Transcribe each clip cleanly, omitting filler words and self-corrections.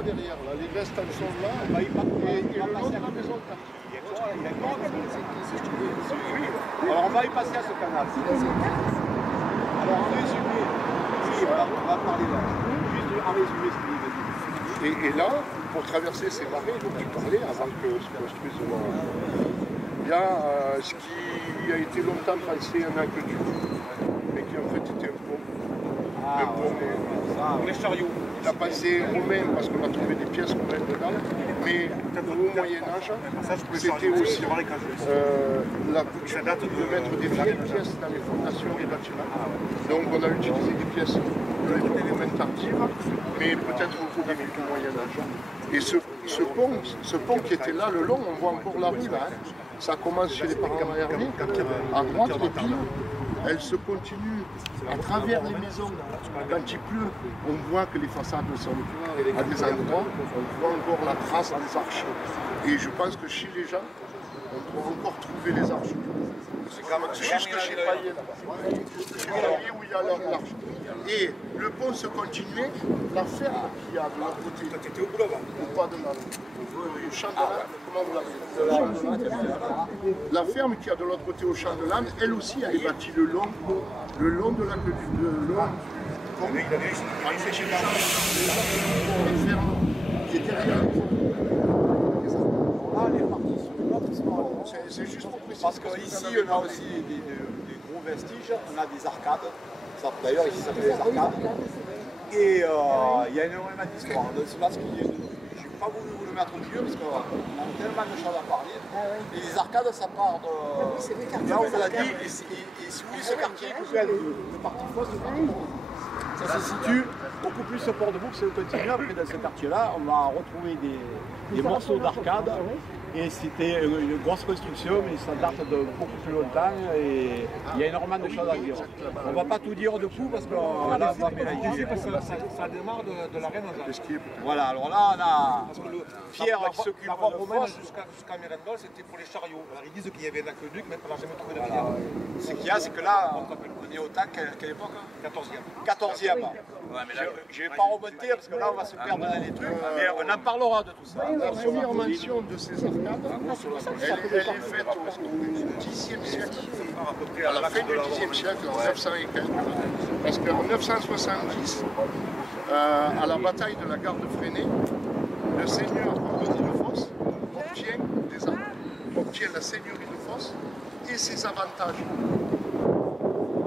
là derrière, là. Les vestes elles sont là, et le long de la maison de quartier. Alors on va y passer à ce canal. Alors en résumé, on va parler là. Juste en résumé ce qu'il dit. Et là, pour traverser ces marais dont tu parlais, avant que se construise il y a ce qui a été longtemps pensé un aqueduc, mais qui en fait était un pont. Pour les chariots. Il a passé romain parce qu'on a trouvé des pièces romaines dedans, mais au Moyen-Âge, c'était aussi la coutume de mettre des vieilles pièces dans les fondations des bâtiments. Donc on a utilisé des pièces de l'époque romaine tardive, mais peut-être au début du Moyen-Âge. Et ce pont qui était là le long, on voit encore la rue là. Ça commence chez les parents Hervé, à droite, et puis elle se continue à travers les maisons. Quand il pleut, on voit que les façades sont à des endroits, on voit encore la trace des arches. Et je pense que chez les gens, on peut encore trouver les arches. C'est juste que chez Paillet, où il y a l'arche. Et le pont se continuait, la ferme qu'il y a de l'autre côté. Toi, t'étais au boulot, là. Ou pas de là. Au champ de l'âne, comment vous l'appelez? La ferme qui a de l'autre côté au champ de l'âne, elle aussi a été bâtie le long de l'aqueduc, le long du pont. Il avait chez la ferme qui était derrière. Là, on est parti sur une autre histoire. C'est juste pour préciser. Parce qu'ici, on a aussi des gros vestiges, on a des arcades. D'ailleurs, ici, ça fait des arcades. Et il y a énormément d'histoires. C'est parce que je n'ai pas voulu vous le mettre au milieu, parce qu'on a tellement de choses à parler. Et les arcades, ça part de... Là, on l'a dit, et si vous voulez, ce quartier, le parti Fosse, le parti Fosse. Ça se situe beaucoup plus au port de Bouc, c'est au quotidien. Après, dans ce quartier-là, on va retrouver des morceaux d'arcade. Et c'était une grosse construction, mais ça date de beaucoup plus longtemps et il y a énormément de choses à dire. On ne va pas tout dire de coup parce que là, on va mélanger. parce que ça démarre de la reine aux Alpes. Voilà, alors là, on a Parce que Pierre qui s'occupe la voie de romaine Fosse. jusqu'à Mirandol, c'était pour les chariots. Alors ils disent qu'il y avait un aqueduc, mais on n'a jamais trouvé de rivière. Ce qu'il y a, c'est que là, on est au temps, quelle époque? 14e. 14e. Je ne vais pas remonter parce que là, on va se perdre dans les trucs, mais on en parlera de tout ça. La première mention de ces arcades, elle est faite au Xe siècle, à la fin du Xe siècle, en 900 et quelques. Parce qu'en 970, à la bataille de la gare de Fresnay, le seigneur Henri de Fosse obtient la seigneurie de Fosse et ses avantages.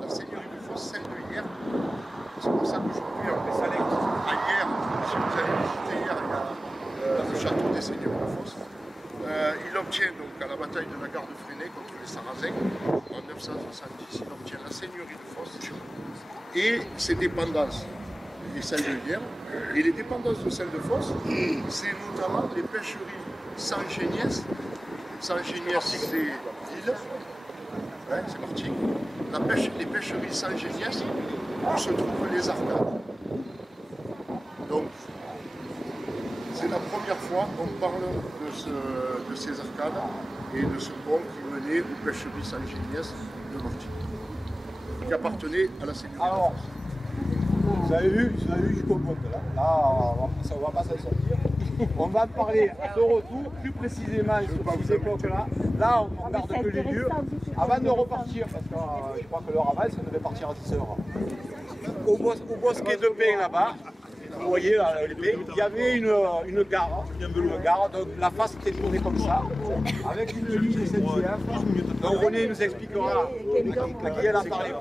La seigneurie de Fosse, celle de hier, c'est pour ça qu'aujourd'hui on met ça à hier, si vous avez visité hier, il y a le château des seigneurs de Fosse. Il obtient donc à la bataille de la gare de Fresnay contre les Sarrasins, en 970, il obtient la seigneurie de Fosse et ses dépendances, et celles de hier. Et les dépendances de celles de Fosse, c'est notamment les pêcheries Saint-Géniès. Saint-Géniès, c'est l'île, hein, c'est Martigues. Les pêcheries Saint-Géniès, où se trouvent les arcades. Donc, c'est la première fois qu'on parle de ces arcades et de ce pont qui menait aux pêcheries Saint-Géniès de Martigues, qui appartenait à la seigneurie. Alors, vous avez vu jusqu'au bout là. Là, on va pas s'en sortir. On va parler de retour, plus précisément sur ces époques-là. Là, on ne regarde que les lieux avant de repartir, parce que je crois que l'heure avance, on devait partir à 10h. Au bosquet de pins là-bas, vous voyez là, les pins, il y avait une gare, donc la face était tournée comme ça, avec une ligne SNCF. Donc René nous expliquera à qui elle a parlé.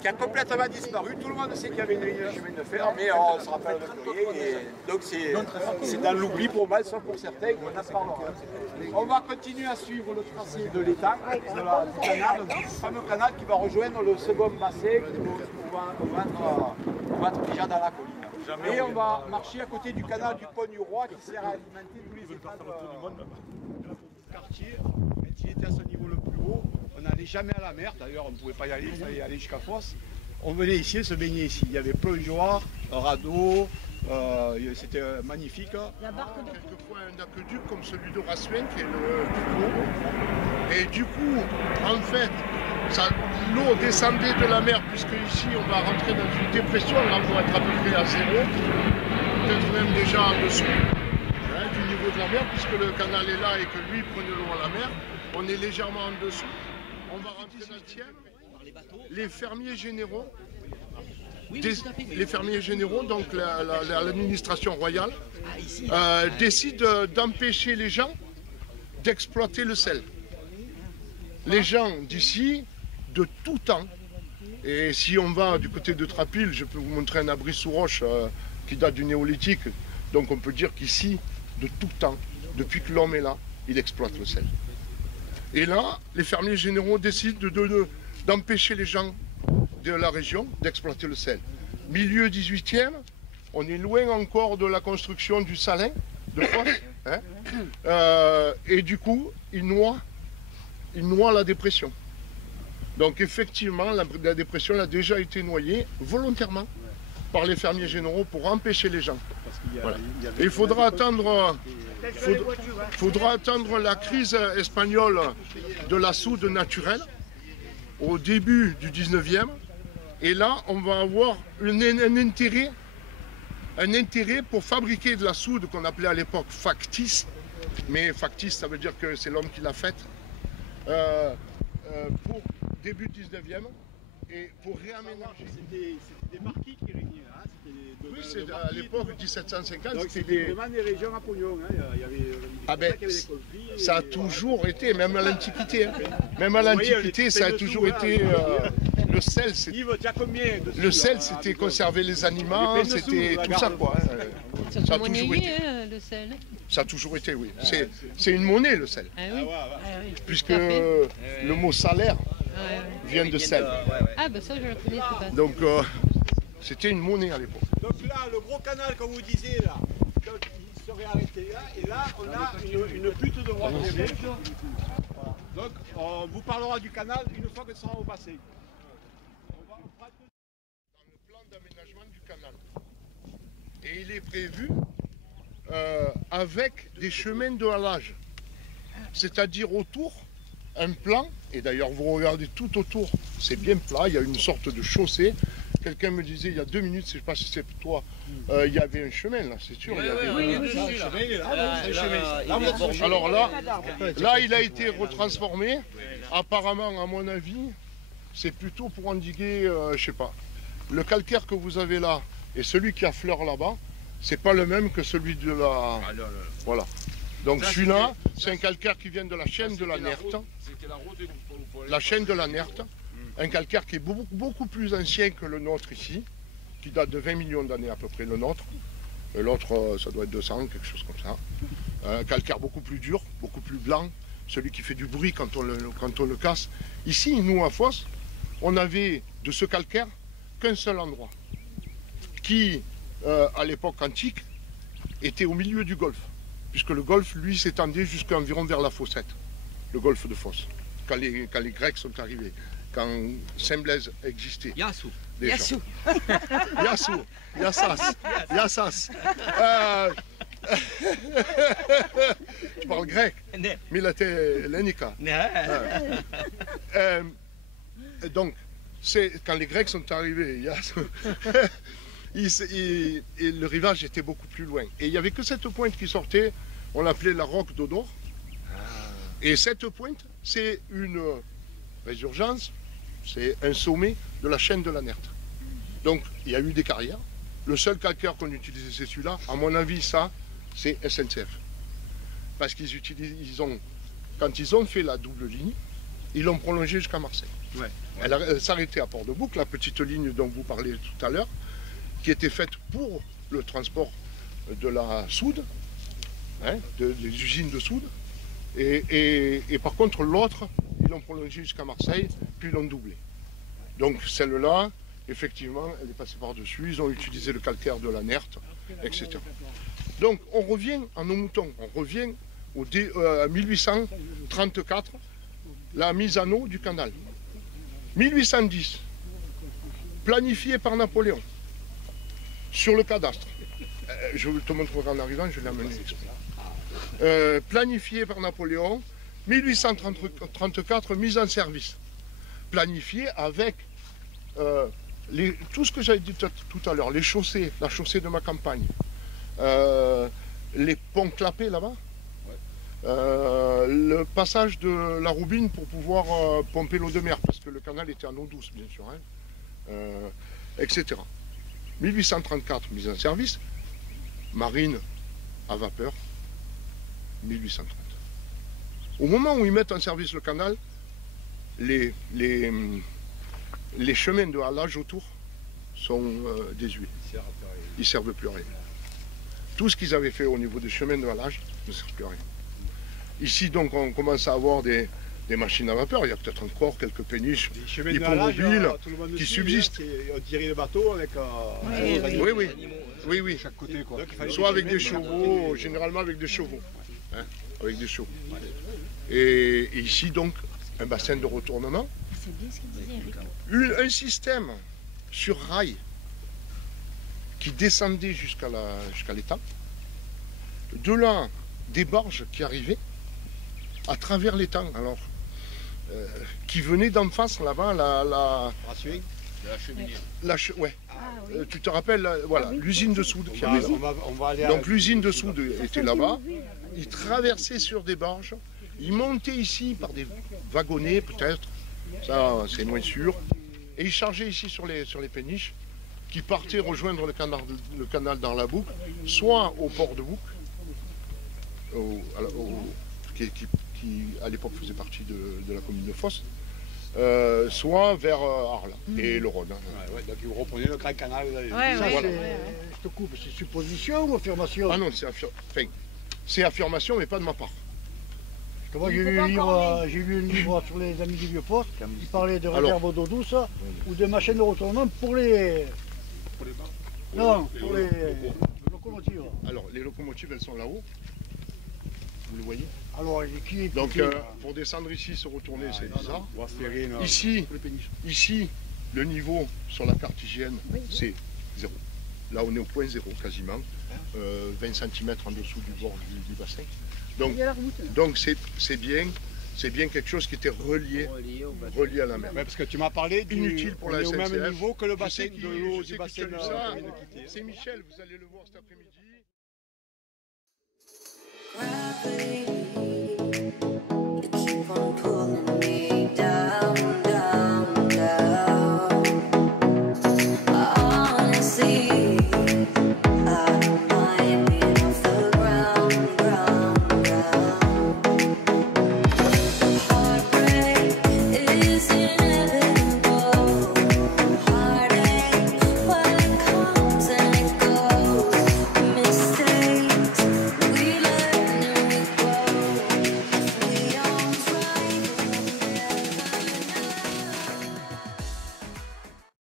Qui a complètement disparu. Tout le monde sait qu'il y avait une ligne de chemin de fer, mais on se rappelle de rien. Donc c'est dans l'oubli pour moi, sauf pour certains. On va continuer à suivre le tracé de l'étang, du canal, du fameux canal qui va rejoindre le second bassin, on va être déjà dans la colline. Et on va marcher à côté du canal du Pont du Roi qui sert à alimenter tous les états du quartier. Il était à ce niveau le plus haut. On n'allait jamais à la mer, d'ailleurs on ne pouvait pas y aller, il fallait aller jusqu'à Fosse. On venait ici, se baigner ici. Il y avait plongeoir, radeau, c'était magnifique. La barque de quelquefois un aqueduc comme celui de Rassuin qui est le plus gros. Et du coup, en fait, l'eau descendait de la mer puisque ici on va rentrer dans une dépression, là on doit être à peu près à zéro. Peut-être même déjà en dessous du niveau de la mer, puisque le canal est là et que lui prenait l'eau à la mer. On est légèrement en dessous. On va rentrer dans le 10e. Les fermiers généraux, donc l'administration royale, décide d'empêcher les gens d'exploiter le sel. Les gens d'ici, de tout temps, et si on va du côté de Trapil, je peux vous montrer un abri sous roche qui date du néolithique, donc on peut dire qu'ici, de tout temps, depuis que l'homme est là, il exploite le sel. Et là, les fermiers généraux décident d'empêcher les gens de la région d'exploiter le sel. Milieu 18e, on est loin encore de la construction du salin de Fos, hein, et du coup, il noie la dépression. Donc effectivement, la dépression a déjà été noyée volontairement par les fermiers généraux pour empêcher les gens. Voilà. Et il faudra attendre la crise espagnole de la soude naturelle au début du 19e. Et là, on va avoir un intérêt pour fabriquer de la soude qu'on appelait à l'époque factice. Mais factice, ça veut dire que c'est l'homme qui l'a faite. Pour début 19e et pour réaménager. C'était des marquis qui régnaient. Hein, oui, c'est à l'époque 1750. C'était vraiment des régions à pognon. Hein. Il y avait des conflits. Ça a toujours été, même à l'Antiquité. Hein. Même à l'Antiquité, ça a toujours été. Le sel, c'était conserver les aliments, c'était tout ça, quoi. Ça a toujours été. Le sel. Ça a toujours été, oui. C'est une monnaie, le sel. Ah oui. Puisque le mot salaire vient de sel. Ah, ben ça, je le connais pas. Donc, c'était une monnaie à l'époque. Donc là, le gros canal, comme vous disiez, là, donc, il serait arrêté là. Et là, on a une butte de voie. Donc, on vous parlera du canal une fois que ça sera au passé. Dans le plan d'aménagement du canal. Et il est prévu avec des chemins de halage. C'est-à-dire autour, un plan, et d'ailleurs vous regardez tout autour, c'est bien plat, il y a une sorte de chaussée. Quelqu'un me disait il y a 2 minutes, je ne sais pas si c'est toi, il y avait un chemin là, c'est sûr. Alors là, il a été retransformé. Apparemment, à mon avis, c'est plutôt pour endiguer, je ne sais pas. Le calcaire que vous avez là et celui qui affleure là-bas, c'est pas le même que celui de la... Voilà. Donc celui-là, c'est un calcaire qui vient de la chaîne de la Nerte. La chaîne de la Nerte. Un calcaire qui est beaucoup plus ancien que le nôtre ici, qui date de 20 millions d'années à peu près, le nôtre. L'autre, ça doit être 200, quelque chose comme ça. Un calcaire beaucoup plus dur, beaucoup plus blanc, celui qui fait du bruit quand on le casse. Ici, nous, à Fos, on avait de ce calcaire qu'un seul endroit, qui, à l'époque antique, était au milieu du golfe, puisque le golfe, lui, s'étendait jusqu'environ vers la Fossette, le golfe de Fos, quand les Grecs sont arrivés. Quand Saint-Blaise existait. Yassou. Yassou. Yassou. Yassas. Yassas. Je parle grec. Milate Lenica. Donc, quand les Grecs sont arrivés, le rivage était beaucoup plus loin. Et il n'y avait que cette pointe qui sortait, on l'appelait la roque d'Odor. Et cette pointe, c'est une résurgence. C'est un sommet de la chaîne de la Nerte. Donc, il y a eu des carrières. Le seul calcaire qu'on utilisait, c'est celui-là. À mon avis, ça, c'est SNCF. Parce qu'ils utilisent, quand ils ont fait la double ligne, ils l'ont prolongée jusqu'à Marseille. Ouais. Elle s'arrêtait à Port-de-Bouc, la petite ligne dont vous parlez tout à l'heure, qui était faite pour le transport de la soude, hein, des usines de soude. Et par contre, l'autre, ils l'ont prolongé jusqu'à Marseille, puis ils l'ont doublé. Donc celle-là, effectivement, elle est passée par-dessus, ils ont utilisé le calcaire de la Nerte, etc. Donc on revient à nos moutons, on revient à 1834, la mise en eau du canal. 1810, planifié par Napoléon, sur le cadastre. Je te montrerai en arrivant, je l'ai amené exprès. Planifié par Napoléon, 1834, mise en service. Planifié avec tout ce que j'avais dit tout à l'heure, les chaussées, la chaussée de ma campagne, les ponts clapés là-bas, le passage de la Roubine pour pouvoir pomper l'eau de mer, parce que le canal était en eau douce, bien sûr, hein, etc. 1834, mise en service, marine à vapeur, 1830. Au moment où ils mettent en service le canal, les chemins de halage autour sont désuets. Ils ne servent plus à rien. Tout ce qu'ils avaient fait au niveau des chemins de halage ne sert plus à rien. Ici, donc, on commence à avoir des machines à vapeur. Il y a peut-être encore quelques péniches hippomobiles qui subsistent. On dirait le bateau avec oui. chaque côté, quoi. Soit avec des chevaux, généralement avec des chevaux. Hein, avec des chevaux. Et ici, donc, un bassin de retournement. C'est bien ce qu'il disait. Un système sur rail qui descendait jusqu'à l'étang. De là, des barges qui arrivaient à travers l'étang. Alors, qui venaient d'en face là-bas, ouais. Tu te rappelles, voilà, l'usine de soude qui avait là. Donc l'usine de soude était là-bas. Ils traversaient sur des barges. Ils montaient ici par des wagonnets peut-être. Ça, c'est moins sûr. Et ils chargeaient ici sur les péniches qui partaient rejoindre le canal dans la boucle, soit au port de Bouc, qui à l'époque faisait partie de la commune de Fosse, soit vers Arles et le Rhône. Donc vous reprenez le grand canal. Je te coupe, c'est supposition ou affirmation? Ah non, c'est affirmation, mais pas de ma part. Moi, j'ai lu un livre sur les amis du Vieux-Poste, qui parlait de réserve d'eau douce ou de machines de retournement pour les... Non, pour les locomotives. Alors, les locomotives, elles sont là-haut. Vous le voyez? Alors, qui est... Donc, pour descendre ici, se retourner, c'est bizarre. Ici, le niveau sur la carte hygiène, c'est 0. Là, on est au point 0 quasiment, 20 cm en dessous du bord du bassin. Donc c'est bien quelque chose qui était relié à la mer. Ouais, parce que tu m'as parlé inutile pour la SNCF. au même niveau que le bassin de l'eau du bassin. C'est Michel, vous allez le voir cet après-midi.